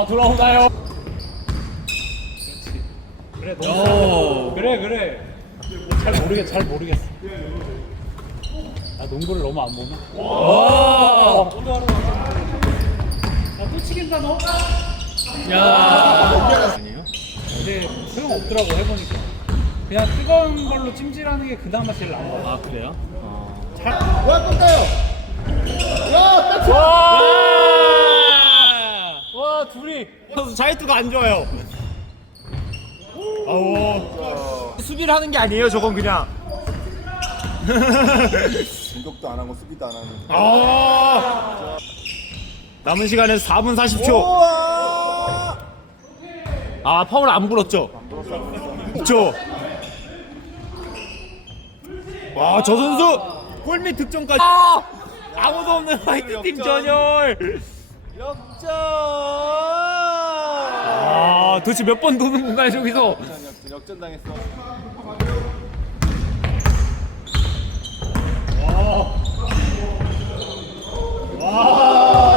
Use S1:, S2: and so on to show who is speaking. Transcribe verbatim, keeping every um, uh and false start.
S1: 돌아오나요? 그렇지. 그래 너무 그래 그래. 잘 모르겠 잘 모르겠어. 나 농구를 너무 안 보나? 와. 나또 치긴다 너.
S2: 야. 아니에요?
S1: 근데 소용 없더라고 해보니까. 그냥 뜨거운 걸로 찜질하는 게 그나마 제일 나은 거 같아.
S2: 아 그래요? 어.
S1: 잘.
S3: 와 떴다요. 야 딱.
S1: 와. 와 둘이.
S2: 선수 자유투가 안 좋아요. 아우. 수비를 하는 게 아니에요. 저건 그냥.
S3: 공격도 안 하고 수비도 안 하는.
S2: 아. 남은 시간은 사 분 사십 초.
S3: 우와.
S2: 아 파울 안 불었죠? 그렇죠. 와 저 선수 골밑 득점까지. 아! 아무도 없는 화이트 팀 전열.
S3: 역전.
S2: 아 도대체 몇 번 도는 건가요 저기서?
S3: 역전 역전 당했어.
S1: 와.